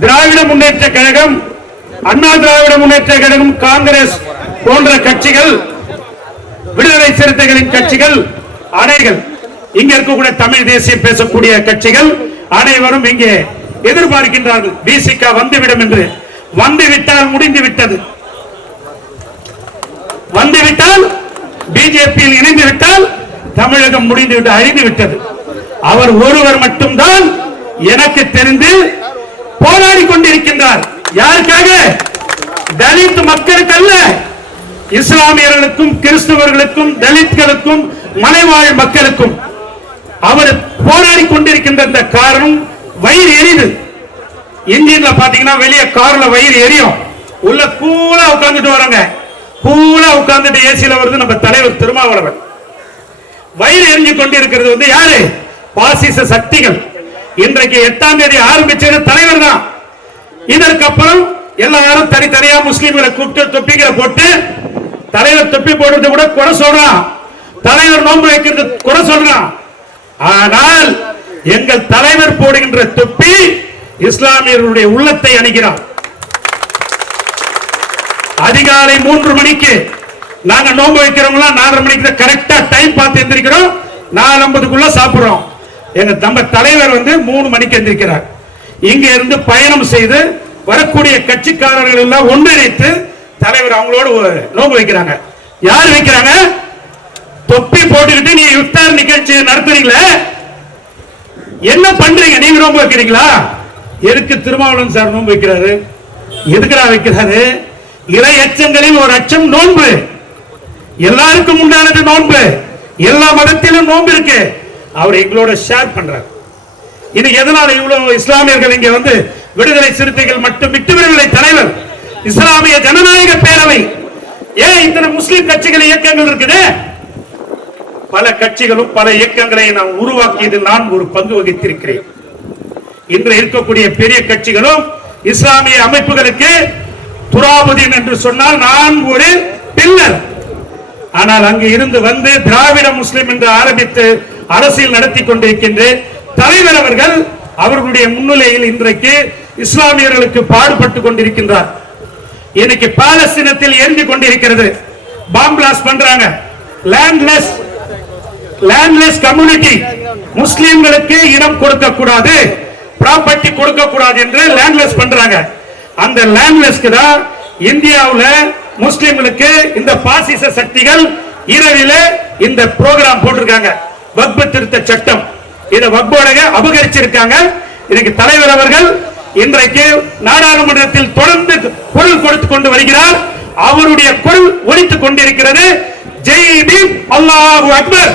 திராவிட முன்னேற்ற கழகம் அண்ணா திராவிட முன்னேற்ற கழகம் காங்கிரஸ் போன்ற கட்சிகள் விடுதலை சிறுத்தைகளின் கட்சிகள் அணைகள் இங்க இருக்கக்கூடிய தமிழ் தேசியம் பேசக்கூடிய கட்சிகள் அனைவரும் இங்கே எதிர்பார்க்கின்றார்கள். பிசிக வந்துவிடும் என்று. வந்துவிட்டால் முடிந்து விட்டது வந்துவிட்டால் பிஜேபியில் இணைந்து விட்டால் தமிழகம் முடிந்து விட்டு அழிந்து விட்டது அவர் ஒருவர் மட்டும்தான் எனக்கு தெரிந்து போராடி கொண்டிருக்கின்றார் யாருக்காக தலித் மக்களுக்கல்ல. இஸ்லாமியர்களுக்கும் கிறிஸ்தவர்களுக்கும் தலித்களுக்கும் மலைவாழ் மக்களுக்கும் அவர் போராடி கொண்டிருக்கின்ற இந்த காரணம் வயிறு எரியுது. இன்ஜின்ல பாத்தீங்கன்னா வெளியே கார்ல வயிறு எரியும். உள்ள கூலா உட்கார்ந்துட்டு வராங்க. கூலா உட்கார்ந்துட்டு ஏசியில வருது நம்ம தலைவர் திருமாவளவன். வயிறு எரிஞ்சு கொண்டிருக்கிறது வந்து யாரு? பாசிச சக்திகள். இன்றைக்கு எட்டாம் தேதி ஆரம்பிச்சது தலைவர் தான். இதற்கப்புறம் எல்லாரும் தனித்தனியா முஸ்லீம்களை கூப்பிட்டு தொப்பிகளை போட்டு தலைவர் தொப்பி போடுறது கூட குறை சொல்றான் தலைவர் நோன்பு வைக்கிறது குறை சொல்றான் ஆனால் எங்கள் தலைவர் போடுகின்ற தொப்பி இஸ்லாமியர்களுடைய உள்ளத்தை அணுகிறார். அதிகாலை மூன்று மணிக்கு நாங்க நோன்பு வைக்கிறவங்க நாலரை மணிக்கு கரெக்டா டைம் பார்த்து எந்திரிக்கிறோம். நாலு ஐம்பதுக்குள்ள சாப்பிடுறோம். எங்க நம்ம தலைவர் வந்து மூணு மணிக்கு எந்திரிக்கிறார். இங்க இருந்து பயணம் செய்து வரக்கூடிய கட்சிக்காரர்கள் எல்லாம் ஒன்றிணைத்து தலைவர் அவங்களோட நோம்பு நோன்பு வைக்கிறாங்க. யார் வைக்கிறாங்க? தொப்பி போட்டுக்கிட்டு நீ இஃப்தார் நிகழ்ச்சி நடத்துறீங்களே? என்ன பண்றீங்க? நீங்க நோன்பு வைக்கிறீங்களா? எதுக்கு திருமாவளவன் சார் நோன்பு வைக்கிறாரு? எதுக்குடா வைக்கிறாரு? இறை அச்சங்களில் ஒரு அச்சம் நோன்பு. எல்லாருக்கும் உண்டானது நோன்பு. எல்லா மதத்திலும் நோன்பு இருக்கு. அவர் எங்களோட ஷேர் பண்றார். இன்னைக்கு எதனால இவ்வளவு இஸ்லாமியர்கள் இங்க வந்து விடுதலை சிறுத்தைகள் மட்டும் விட்டு விடுதலை தலைவர்? இஸ்லாமிய ஜனநாயக பேரவை. ஏன் இத்தனை முஸ்லிம் கட்சிகள் இயக்கங்கள் இருக்குது? பல கட்சிகளும் பல இயக்கங்களை நான் உருவாக்கியது நான் ஒரு பங்கு வகித்திருக்கிறேன். இன்று இருக்கக்கூடிய பெரிய கட்சிகளும் இஸ்லாமிய அமைப்புகளுக்கு துராபுதீன் என்று சொன்னால் நான் ஒரு பில்லர். ஆனால் அங்கு இருந்து வந்து திராவிட முஸ்லிம் என்று ஆரம்பித்து அரசியல் நடத்தி கொண்டிருக்கின்ற தலைவர் அவர்கள் அவர்களுடைய முன்னிலையில் இன்றைக்கு இஸ்லாமியர்களுக்கு பாடுபட்டு கொண்டிருக்கின்றார். இன்னைக்கு பாலஸ்தீனத்தில் எரிந்து கொண்டிருக்கிறது. பாம்பிளாஸ் பண்றாங்க. லேண்ட்லெஸ் லேண்ட்லெஸ் கம்யூனிட்டி முஸ்லிம்களுக்கு இடம் கொடுக்க கூடாது ப்ராப்பர்ட்டி கொடுக்க கூடாது என்று லேண்ட்லெஸ் பண்றாங்க. அந்த லேண்ட்லெஸ்க்கு தான் இந்தியாவில் முஸ்லிம்களுக்கு இந்த பாசிச சக்திகள் இரவில இந்த ப்ரோக்ராம் போட்டிருக்காங்க. வக்பு திருத்த சட்டம். இதை வக்போடக அபகரிச்சிருக்காங்க. இதுக்கு தலைவர் அவர்கள் இன்றைக்கு நாடாளுமன்றத்தில் தொடர்ந்து குரல் கொடுத்து கொண்டு வருகிறார். அவருடைய குரல் ஒலித்துக் கொண்டிருக்கிறது. ஜெய் பீம். அல்லாஹு அக்பர்.